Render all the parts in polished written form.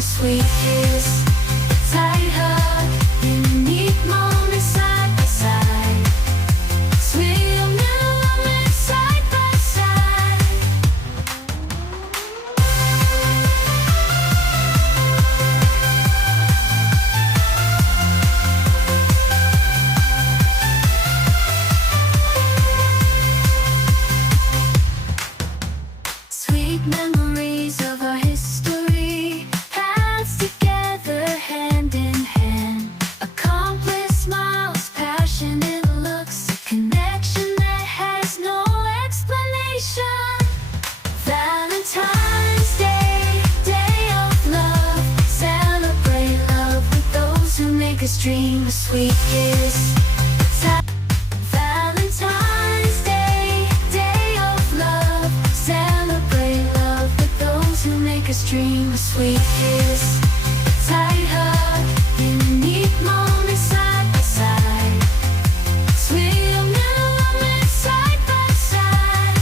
a sweet kiss, a tight hug, unique moments side by side. Sweet moments side by side. Sweet memories of our history, paths together hand in hand. Accomplished smiles, passionate looks, a connection that has no explanation. Valentine's Day, day of love, celebrate love with those who make us dream a sweet kiss. Valentine's Day, day of love, celebrate love with those who make us dream a sweet kiss, a tight hug, unique moments side by side. Sweet moments side by side.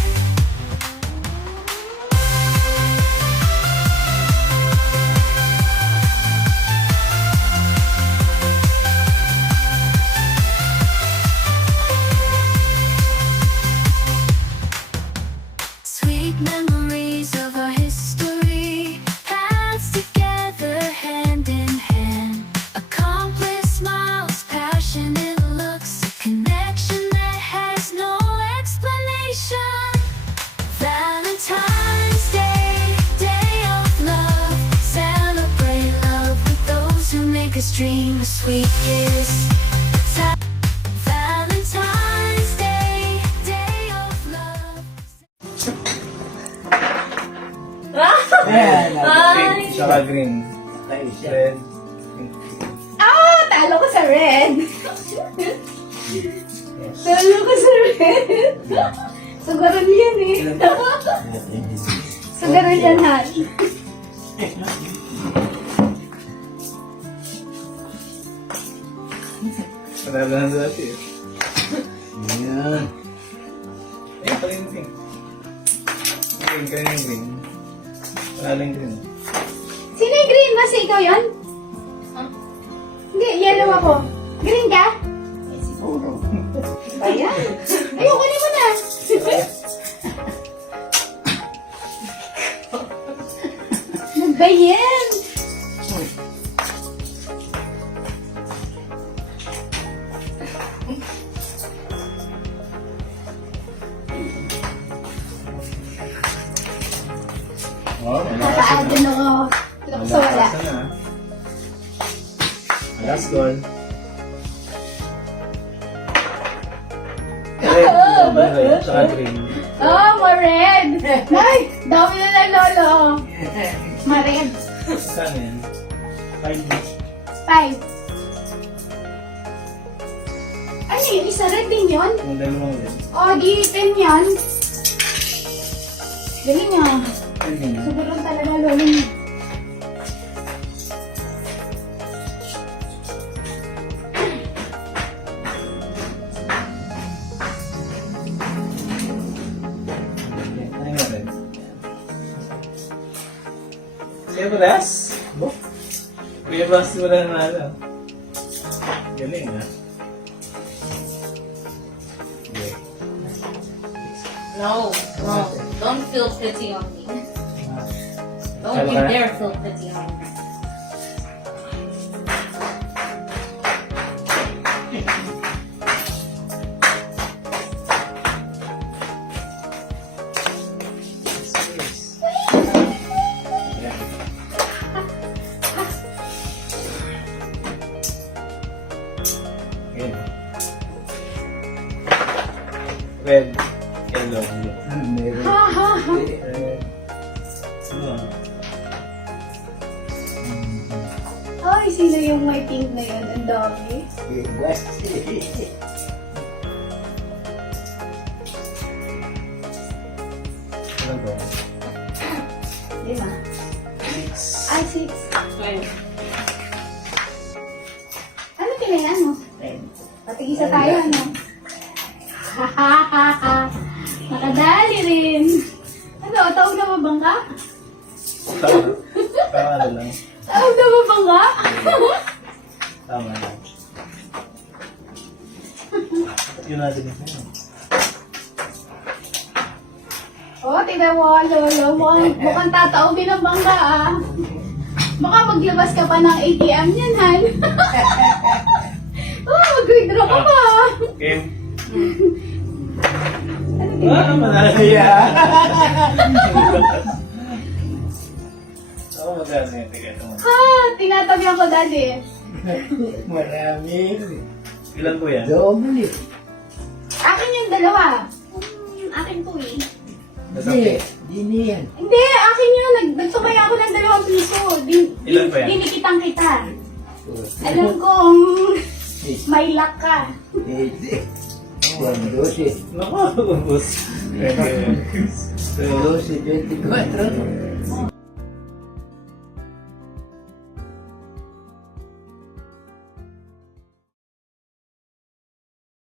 Sweet memories of our history, paths together hand in hand. Accomplished smiles, passionate looks, a connection that has no explanation. Valentine's Day, day of love, celebrate love with those who make us dream a sweet kiss. Valentine's Day, day of love. Pink, tsaka green. Red. Ah! Talo ko sa red! Talo ko sa red! Sugaran yan eh. Sugaran yan, Han. Panalo na dati eh. Yan. Ayun pala yung pink. Green, kanina yung green. Panalo yung green. Sino yung green? Mas ikaw yun? Hindi, yellow ako. Green ka? Ayan. Ayoko naman na. Ano ba yan? Oh, Nakaaan din ako. Ito sa wala. na. Last goal. Red, tsaka green. Oh, more red! Ay, dami na ng lolo. Ma-red. Saan yan? 5 each. 5. Ano yun? Isa red din yun? Kung dalawang red. O, di 10 yan. Galing niya. Ano yun? Sobrang talaga lolo niya. Ano yung red? Kuya Blas? Kuya Blas wala na nalo. Galing ah. Okay. No, no, don't feel pity on me. Don't you Talaga? dare feel pity on me. Ayan. Red, yellow, blue. Meron. Ha, ha, ha. Red. Ano? Ay, sino yung may pink na yun? Ang dami. West. Ano ba? 5. Six. Ay, 6. Ano pinayan mo? Red. Patigisa tayo, ano? Ha, ha, ha, ha. Nakadali rin. Ano, taog na mabang ka? Tama. Tama lang. Alam mo ba nga? Tama na. Yun natin ito. Oh, tignan mo, lolo. Mukhang tataobin ang bangga, ah. Baka maglabas ka pa ng ATM niyan, Han. Oh, mag-withdraw ka pa. Game. Ano tingnan? Manaya. Oo, maganda yun. Tiga ito. Ha, tinatabihan ko, daddy. Marami. Ilan po yan? Double eh. Akin yung dalawa. Akin po eh. Hindi. Hindi yan. Hindi, akin yun. Nagsumay ako ng 2 piso. Ilan pa yan? Dinikitang kita. Alam kong may luck ka. Hindi. 12. Naku, ubus. Thank you. 12, 24.